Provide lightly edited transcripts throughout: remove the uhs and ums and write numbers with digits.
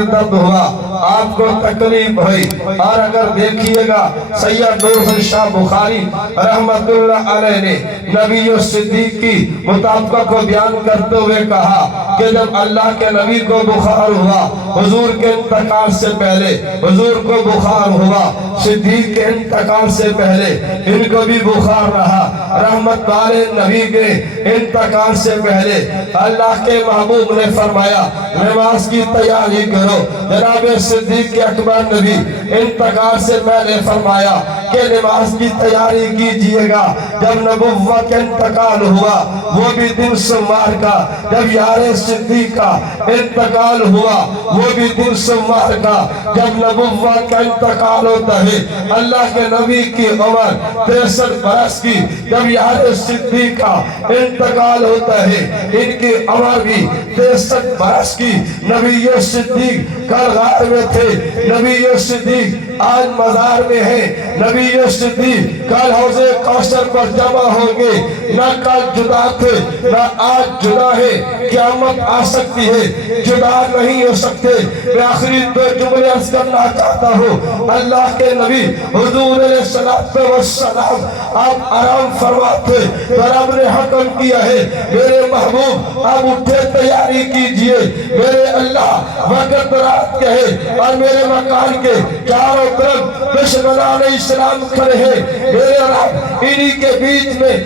درد ہوا، آپ کو تکلیف ہوئی، اور اگر دیکھئے گا سید نور شاہ بخاری رحمت اللہ علیہ نے نبی و صدیق کی مطابقہ کو بیان کرتے ہوئے کہا کہ جب اللہ کے نبی کو بخار ہوا، حضور کے انتقال سے پہلے حضور کو بخار ہوا، صدیق کے انتقال سے پہلے ان کو بھی بخار رہا، رحمت والے نبی کے انتقال سے پہلے اللہ کے محبوب نے فرمایا نماز کی تیاری کرو۔ جناب صدیق اکبر نبی انتقال سے پہلے فرمایا کہ نماز کی تیاری کیجئے گا۔ جب نبوت کا انتقال ہوا وہ بھی دن سوموار کا، جب یار صدیق کا انتقال ہوا وہ بھی دن سوموار کا۔ جب نبوت کا انتقال ہوتا ہے اللہ کے نبی کی عمر 63 برس کی، جب یار صدیق کا انتقال ہوتا ہے ان کی عمر بھی 63 برس کی۔ نبی صدیق کل غار میں تھے، نبی صدیق آج مزار میں ہے، نبی صدیق کل حوض کوثر پر جمع ہوں گے، نہ کل جدا تھے نہ آج جدا ہے، قیامت آ سکتی ہے، جدا نہیں ہو سکتے۔ میں آخری دو جملے عرض کرنا چاہتا ہوں، اللہ کے نبی حضور علیہ السلام آپ آرام فرماتے تو رب نے حکم کیا ہے میرے محبوب آپ اٹھے تیاری کیجئے، میرے اللہ وقت رات کے ہے اور میرے مکان کے چاروں طرف دشمن علیہ السلام کھڑے ہیں، میرے رب انہی کے بیچ میں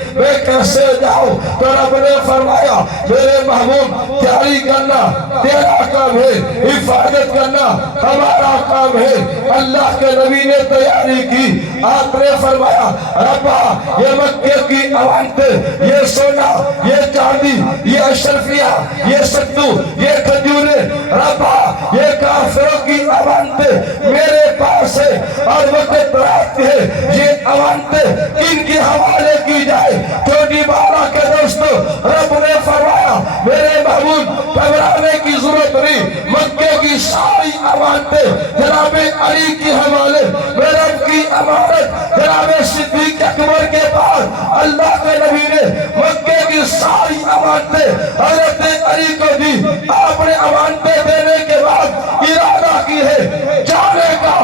کیسے جاؤں؟ تو رب نے فرمایا میرے محبوب تیاری کرنا تیرا کام ہے، حفاظت کرنا ہمارا کام ہے۔ اللہ کے نبی نے تیاری کی، آپ نے فرمایا ربا یہ مکے کی اوانتیں، یہ سونا، یہ چاندی، یہ اشرفیہ، یہ ستو، یہ کھجوریں، ربا یہ کافروں کی اوانتیں میرے پاس ہے اور وقت رات ہے، یہ اوانتیں ان کی حوالے کی جائے۔ چھوٹی بارہ کے دوستو رب نے فرمایا میرے محبوب گھبرانے کی ضرورت نہیں، مکے کی ساری اوانتیں جناب علی کی حوالے، میرے رب کی امانت جناب صدیق اکبر کے پاس۔ اللہ کے نبی نے مکے کی ساری امانتیں حضرت علی کو دی، آپ نے امانتیں دینے کے بعد ارادہ کی ہے جانے کا،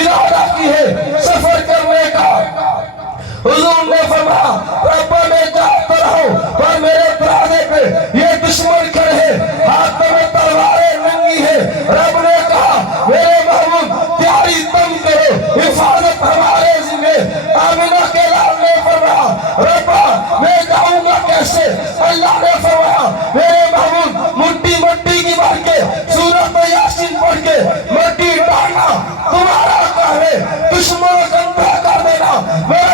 ارادہ کی ہے سفر کرنے کا۔ حضور نے فرمایا رب میں جاتا رہوں پر میرے دروازے پہ یہ دشمن کھڑے ہیں، ہاتھ میں تلواریں ننگی ہیں۔ رب نے کہا میرے محبوب تیاری تم کرو، حفاظت ہمارے ذمہ۔ آمنہ کے لال نے فرمایا ربا میں جاؤں گا کیسے؟ اللہ نے فرمایا میرے محبوب مٹی کی بھر کے سورۃ یاسین پڑھ کے مٹی ڈالنا تمہارا کام ہے، دشمن کو اندھا کر دینا میرا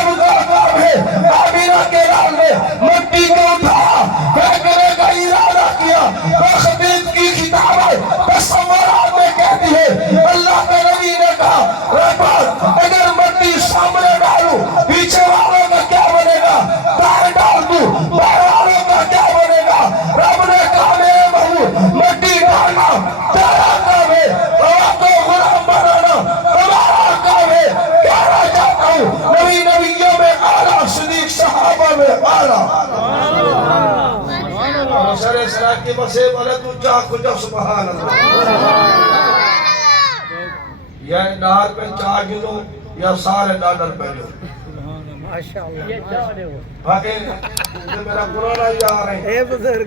کام ہے۔ آمینہ کے لال نے مٹی کو اٹھایا، پھینکنے کا ارادہ کیا، تخطیط کی کتابیں تصورات میں کہتی ہے اللہ کے نبی نے کہا ربا اگر مٹی سامنے ڈالوں پیچھے والوں کا کیا بنے گا؟ دائیں ڈال دوں بائیں والوں کا کیا بنے گا؟ رب نے کہا میرے محبوب مٹی ڈالنا تیرا کام ہے، آپ کو غلام بنانا تمہارا کام ہے۔ کہنا چاہتا ہوں نبی نبیوں میں اعلیٰ، صدیق صحابہ میں اعلیٰ۔ شرع اسلام کی بسے بولے تو چاہ کجا سبحان اللہ۔ یا نہار پہ چاہ گنو یا سارے ڈالر پہ جو باقی میرا قرآن آئی جا رہے ہیں، اے وقت بزرگ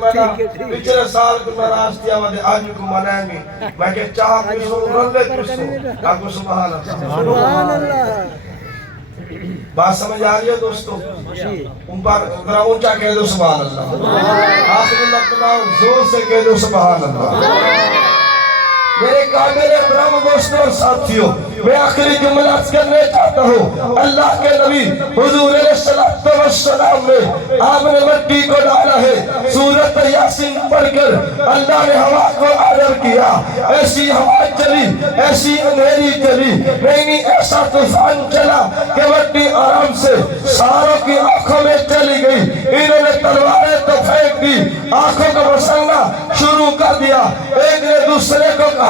میرا پچھلے سال کو میں راستیا ودے آج کو منائیں گی، میں کہ چاہ کسو رلے کسو آگو سبحان اللہ۔ بات سمجھ آ رہی ہے دوستو؟ ان پر ذرا اونچا کہہ دو سبحان اللہ، آخری مرتبہ زور سے کہہ دو سبحان اللہ۔ میرے قابل احترام دوستوں اور ساتھیوں میں آخری جملہ عرض کرنے چاہتا ہوں، اللہ کے نبی حضور علیہ السلام نے آپ نے مٹی کو ڈالا ہے، سورۃ یاسین پڑھ کر اللہ نے ہوا کو آڈر کیا، ایسی ہوا چلی ایسی اندھیری چلی، نہیں ایسا طوفان چلا کہ مٹی آرام سے ساروں کی آنکھوں میں چلی گئی۔ انہوں نے تلواریں تو پھینک دی، آنکھوں کو مسلنا شروع کر دیا۔ ایک نے دوسرے کو کہا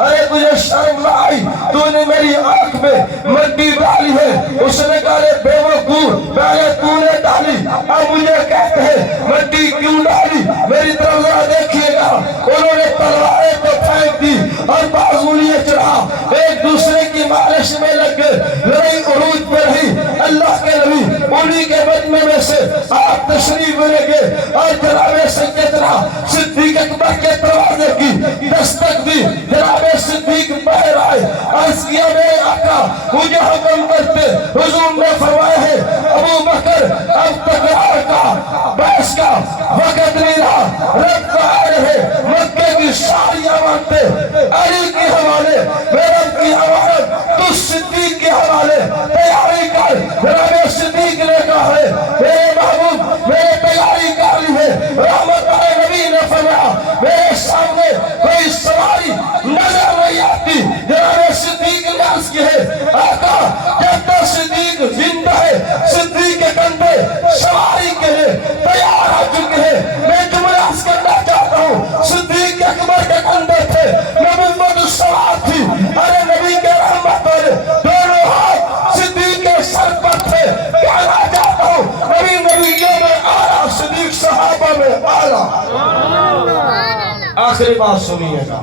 ارے تجھے شرم نہ آئی، تو نے میری آنکھ میں مٹی ڈالی ہے؟ اس نے کہا بے وقوف پہلے تو نے ڈالی اب مجھے کہتے ہیں مٹی کیوں ڈالی؟ میری طرف ذرا دیکھیے گا۔ انہوں نے تلواریں تو پھینک دی، اور بازو لیے چڑھا، ایک دوسرے کی مالش میں لگ گئے، لڑائی عروج پہ رہی۔ اللہ کے نبی انہی کے مجمع میں سے آپ تشریف لے گئے اور جناب سیدنا صدیق اکبر کے دروازے کی دستک دی۔ جناب صدیق باہر آئے، عرض کیا میرے آقا مجھے حکم کرتے۔ حضور نے فرمایا ہے ابو بکر اب تکرار کا بحث کا وقت نہیں رہا، رب کا آئے ہے مکہ کی ساری امانتیں علی کے حوالے، میرے کی امانت تو صدیق کے حوالے، تیاری کر۔ جناب صدیق نے کہا ہے میرے محبوب میرے تیاری کر لی ہے۔ رحمت نبی نے فرمایا میرے سامنے کوئی سواری نظر نہیں آتی۔ جناب صدیق نے عرض کی ہے آقا جب تک صدیق زندہ ہے، صدیق کے کندھے سواری کے لیے تیار ہو چکے ہیں۔ میں جملہ عرض کرنا چاہتا ہوں، صدیق اکبر کے کندھے تھے، نبوت سوار تھی، ارے نبی کے رحمت والے دونوں ہاتھ صدیق کے سر پر تھے۔ کہنا چاہتا ہوں نبی نبیوں میں اعلیٰ، صدیق صحابہ میں اعلیٰ۔ آخری بات سنیے گا۔